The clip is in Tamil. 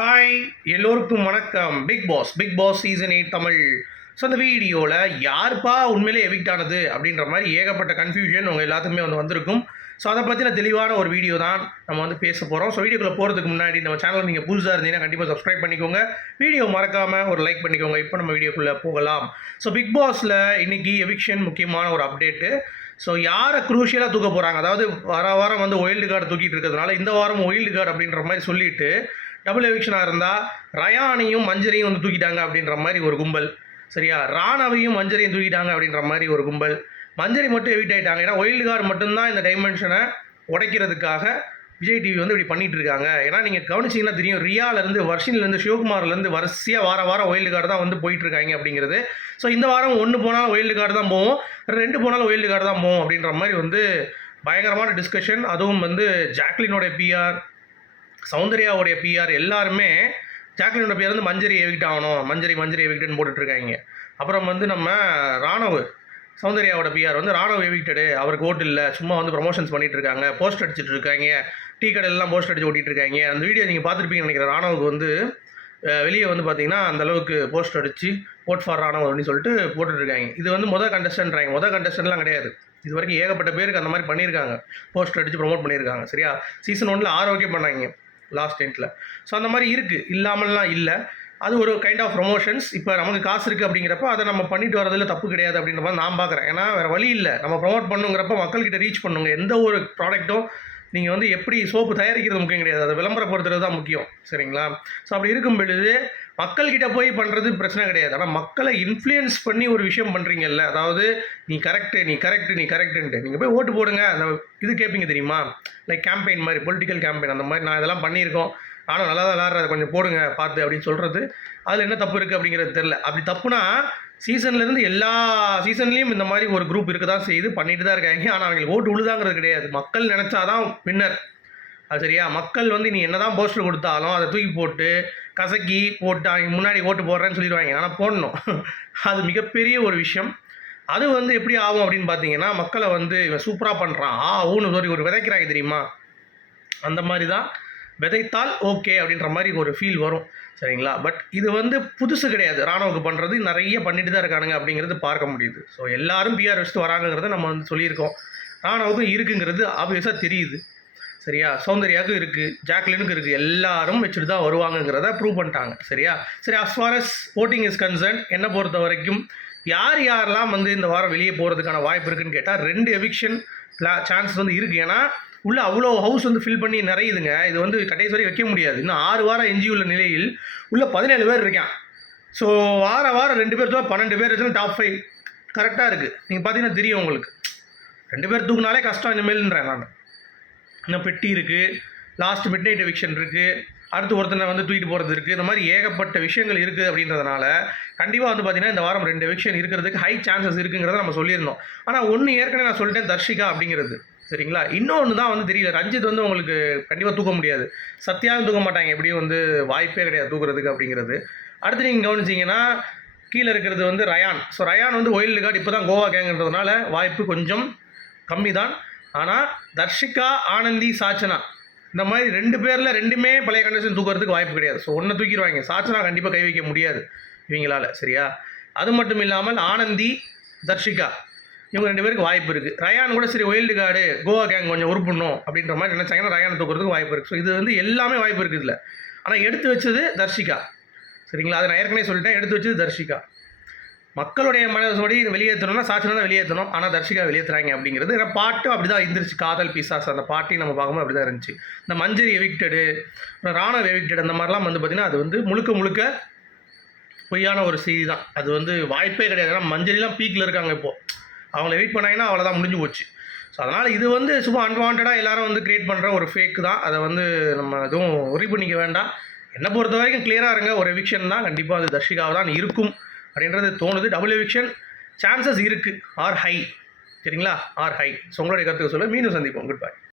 ஹாய் எல்லோருக்கும் வணக்கம். Bigg Boss season 8 Tamil. So அந்த வீடியோவில் யாருப்பா உண்மையிலே எவிக்ட் ஆனது அப்படின்ற மாதிரி ஏகப்பட்ட கன்ஃபியூஷன் உங்கள் எல்லாத்துக்குமே வந்திருக்கும். ஸோ அதை பற்றின தெளிவான ஒரு வீடியோ தான் நம்ம பேச போகிறோம். ஸோ வீடியோக்குள்ளே போகிறதுக்கு முன்னாடி நம்ம சேனல் நீங்கள் புதுசாக இருந்தீங்கன்னா கண்டிப்பாக சப்ஸ்கிரைப் பண்ணிக்கோங்க. வீடியோ மறக்காமல் ஒரு லைக் பண்ணிக்கோங்க. இப்போ நம்ம வீடியோக்குள்ளே போகலாம். ஸோ பிக் பாஸில் இன்றைக்கி எவிக்ஷன் முக்கியமான ஒரு அப்டேட்டு. ஸோ யாரை குரூஷியலாக தூக்க போகிறாங்க, அதாவது வாரம் வைல்டு கார்டு தூக்கிட்டு இருக்கிறதுனால இந்த வாரம் வைல்டு கார்டு அப்படின்ற மாதிரி சொல்லிட்டு டபுள் எவிக்ஷனாக இருந்தால் ரயானையும் மஞ்சரையும் தூக்கிட்டாங்க அப்படின்ற மாதிரி ஒரு கும்பல். சரியா, ராணாவையும் மஞ்சரையும் தூக்கிட்டாங்க அப்படின்ற மாதிரி ஒரு கும்பல். மஞ்சரி மட்டும் எவிக்ட் ஆகிட்டாங்க. ஏன்னா வைல்டு கார்டு மட்டும்தான் இந்த டைமென்ஷனை உடைக்கிறதுக்காக விஜய் டிவி இப்படி பண்ணிகிட்டு இருக்காங்க. ஏன்னா நீங்கள் கவனிச்சிங்கன்னா தெரியும், ரியாலேருந்து வர்ஷின்லேருந்து சிவகுமார்லேருந்து வரிசையாக வாரம் வைல்டு கார்டு தான் போயிட்டுருக்காங்க அப்படிங்கிறது. ஸோ இந்த வாரம் 1 போனாலும் வைல்டு கார்டு தான் போவோம், 2 போனாலும் வைல்டு கார்டு தான் போவோம் அப்படின்ற மாதிரி பயங்கரமான டிஸ்கஷன். அதுவும் ஜாக்லினோடைய பிஆர், சௌந்தர்யாவுடைய பிஆர் எல்லாருமே ஜாக்லினோட பிஆர் மஞ்சரி எவிக்ட் ஆகணும், மஞ்சரி எவிக்ட்னு போட்டுட்ருக்காங்க. அப்புறம் நம்ம ராணவ், சௌந்தர்யாவோட பிஆர் ராணவ் எவிக்டடு, அவருக்கு ஓட்டு இல்லை, சும்மா ப்ரமோஷன்ஸ் பண்ணிகிட்டு இருக்காங்க, போஸ்ட் அடிச்சுட்டு இருக்காங்க, டீ கடையிலலாம் போஸ்ட் அடிச்சு ஓட்டிகிட்டு இருக்காங்க. அந்த வீடியோ நீங்கள் பார்த்துருப்பீங்கன்னு நினைக்கிறேன். ராணவுக்கு வெளியே பார்த்தீங்கன்னா அந்தளவுக்கு போஸ்ட் அடித்து ஓட் ஃபார் ராணவ் அப்படின்னு சொல்லிட்டு போட்டுட்ருக்காங்க. இது மொதல் கண்டஸ்டன்ட்லாம் கிடையாது. இது வரைக்கும் ஏகப்பட்ட பேருக்கு அந்த மாதிரி பண்ணியிருக்காங்க, போஸ்ட் அடித்து ப்ரொமோட் பண்ணியிருக்காங்க. சரியா, சீசன் 1 6 பண்ணாங்க லாஸ்ட் எண்டில். ஸோ அந்த மாதிரி இருக்குது, இல்லாமல்லாம் இல்லை. அது ஒரு கைண்ட் ஆஃப் ப்ரொமோஷன்ஸ். இப்போ நமக்கு காசு இருக்குது அப்படிங்கிறப்ப அதை நம்ம பண்ணிட்டு வரதில் தப்பு கிடையாது அப்படின்ற மாதிரி நான் பார்க்குறேன். ஏன்னா வேறு வழி இல்லை, நம்ம ப்ரொமோட் பண்ணுங்கிறப்ப மக்கள்கிட்ட ரீச் பண்ணுங்க. எந்த ஒரு ப்ராடக்ட்டும் நீங்கள் எப்படி சோப்பு தயாரிக்கிறது முக்கியம் கிடையாது, அதை விளம்பரப்படுத்துறது தான் முக்கியம். சரிங்களா? ஸோ அப்படி இருக்கும் பொழுது மக்கள்கிட்ட போய் பண்ணுறது பிரச்சனை கிடையாது. ஆனால் மக்களை இன்ஃப்ளூயன்ஸ் பண்ணி ஒரு விஷயம் பண்ணுறீங்கல்ல, அதாவது நீ கரெக்டுன்ட்டு நீங்கள் போய் ஓட்டு போடுங்க, அந்த இது கேட்பீங்க தெரியுமா, லைக் கேம்பெயின் மாதிரி, பொலிட்டிக்கல் கேம்பெயின் அந்த மாதிரி. நான் இதெல்லாம் பண்ணியிருக்கோம், ஆனால் நல்லா தான் விளாட்றத கொஞ்சம் போடுங்க பார்த்து அப்படின்னு சொல்கிறது, அதில் என்ன தப்பு இருக்குது அப்படிங்கிறது தெரில. அப்படி தப்புனா சீசன்லேருந்து எல்லா சீசன்லேயும் இந்த மாதிரி ஒரு குரூப் இருக்க தான் செய்து பண்ணிட்டு தான் இருக்காங்க. ஆனால் அவங்களுக்கு ஓட்டு உழுதாங்கிறது கிடையாது. மக்கள் நினச்சாதான் வின்னர். அது சரியா, மக்கள் நீ என்ன தான் போஸ்டர் கொடுத்தாலும் அதை தூக்கி போட்டு கசக்கி போட்டு அவங்க முன்னாடி ஓட்டு போடுறேன்னு சொல்லிடுவாங்க. ஆனால் போடணும், அது மிகப்பெரிய ஒரு விஷயம். அது எப்படி ஆகும் அப்படின்னு பார்த்தீங்கன்னா, மக்களை இவன் சூப்பராக பண்ணுறான் ஊன்னு ஒரு விதைக்கிறாங்க தெரியுமா, அந்த மாதிரி தான் விதைத்தால் ஓகே அப்படின்ற மாதிரி ஒரு ஃபீல் வரும். சரிங்களா? பட் இது புதுசு கிடையாது. ராணுவுக்கு பண்ணுறது நிறைய பண்ணிட்டு தான் இருக்கானுங்க அப்படிங்கிறது பார்க்க முடியுது. ஸோ எல்லாரும் பிஆர் வச்சுட்டு வராங்கிறத நம்ம சொல்லியிருக்கோம். ராணுவுக்கும் இருக்குங்கிறது ஆப்வியஸாக தெரியுது. சரியா, சௌந்தர்யாவுக்கும் இருக்குது, ஜாக்லினுக்கும் இருக்குது, எல்லாரும் வச்சுட்டு தான் வருவாங்கங்கிறத ப்ரூவ் பண்ணிட்டாங்க. சரியா, சரி, as far as voting is concern, என்னை பொறுத்த வரைக்கும் யாரெல்லாம் இந்த வாரம் வெளியே போகிறதுக்கான வாய்ப்பு இருக்குன்னு கேட்டால் 2 எவிக்ஷன் சான்ஸ் இருக்குது. ஏன்னா உள்ள அவ்வளோ ஹவுஸ் ஃபில் பண்ணி நிறையுதுங்க. இது கடைசி வரை வைக்க முடியாது. இன்னும் 6 வாரம் எஞ்சி உள்ள நிலையில் உள்ள 17 பேர் இருக்கான். ஸோ வாரம் 2 பேர் தான் 12 பேர் வச்சுன்னா டாப் 5 கரெக்டாக இருக்குது. நீங்கள் பார்த்தீங்கன்னா தெரியும் உங்களுக்கு. 2 பேர் தூக்குனாலே கஷ்டம் இனிமேல்ன்றேன் நான். இன்னும் பெட்டி இருக்குது, லாஸ்ட் மிட் நைட் எவிக்ஷன் இருக்குது, அடுத்து ஒருத்தனை தூக்கிட்டு போகிறது இருக்குது. இந்த மாதிரி ஏகப்பட்ட விஷயங்கள் இருக்குது. அப்படின்றதுனால கண்டிப்பாக பார்த்தீங்கன்னா இந்த வாரம் 2 எவிக்ஷன் இருக்கிறதுக்கு ஹை சான்சஸ் இருக்குங்கிறத நம்ம சொல்லியிருந்தோம். ஆனால் ஒன்று ஏற்கனவே நான் சொல்லிட்டேன், தர்ஷிகா அப்படிங்கிறது. சரிங்களா, இன்னொன்று தான் தெரியல. ரஞ்சித் உங்களுக்கு கண்டிப்பாக தூக்க முடியாது, சத்யாவும் தூக்க மாட்டாங்க, எப்படியும் வாய்ப்பே கிடையாது தூக்குறதுக்கு அப்படிங்கிறது. அடுத்து நீங்கள் கவனிச்சிங்கன்னா கீழே இருக்கிறது Rayan. So Rayan wild card இப்போ தான் கோவா கேங்கிறதுனால வாய்ப்பு கொஞ்சம் கம்மி தான். ஆனால் தர்ஷிகா, ஆனந்தி, சாச்சனா இந்த மாதிரி 2 பேரில் 2மே பழைய கண்டிஷன் தூக்கிறதுக்கு வாய்ப்பு கிடையாது. ஸோ ஒன்று தூக்கிடுவாங்க. சாச்சனா கண்டிப்பாக கை வைக்க முடியாது இவங்களால். சரியா, அது மட்டும் இல்லாமல் ஆனந்தி, தர்ஷிகா இவங்க 2 பேருக்கு வாய்ப்பு இருக்குது. ரயான் கூட சரி வைல்டு கார்டு கோவா கேங் கொஞ்சம் உருப்படணும் அப்படின்ற மாதிரி நினச்சாங்கன்னா ரயானை தூக்கிறதுக்கு வாய்ப்பு இருக்குது. ஸோ இது எல்லாமே வாய்ப்பு இருக்குது இதில். ஆனால் எடுத்து வச்சது தர்ஷிகா. சரிங்களா, அதை நான் ஏற்கனவே சொல்லிட்டேன், எடுத்து வச்சது தர்ஷிகா. மக்களுடைய மனசோடி வெளியேற்றணும்னா சாட்சி தான் வெளியேற்றணும், ஆனால் தர்ஷிகா வெளியேற்றுறாங்க அப்படிங்கிறது. ஏன்னா பாட்டும் அப்படி தான் இருந்துருச்சு, காதல் பிசாஸ் அந்த பாட்டி நம்ம பார்க்கும்போது அப்படி தான் இருந்துச்சு. இந்த மஞ்சரி எவிக்டடு, ராணவ் எவிக்டடு, அந்த மாதிரிலாம் பார்த்திங்கன்னா அது முழுக்க பொய்யான ஒரு செய்தி தான். அது வாய்ப்பே கிடையாது. ஏன்னா மஞ்சரிலாம் பீக்கில் இருக்காங்க இப்போது. அவங்கள வெயிட் பண்ணாங்கன்னா அவ்வளோதான், முடிஞ்சு போச்சு. ஸோ அதனால் இது சும்மா அன்வான்டாக எல்லாரும் க்ரியேட் பண்ணுற ஒரு ஃபேக் தான். அதை நம்ம எதுவும் உரி பண்ணிக்க வேண்டாம். என்னை பொறுத்த வரைக்கும் கிளியராக இருங்க, ஒரு எவிக்ஷன் தான் கண்டிப்பாக அது தர்ஷிகாவை தான் இருக்கும் அப்படின்றது தோணுது. டபுள் எவிக்ஷன் சான்சஸ் இருக்குது, ஆர் ஹை. சரிங்களா, ஆர் ஹை. ஸோ உங்களுடைய கருத்துக்கு சொல்ல மீண்டும் சந்திப்போம். Good bye.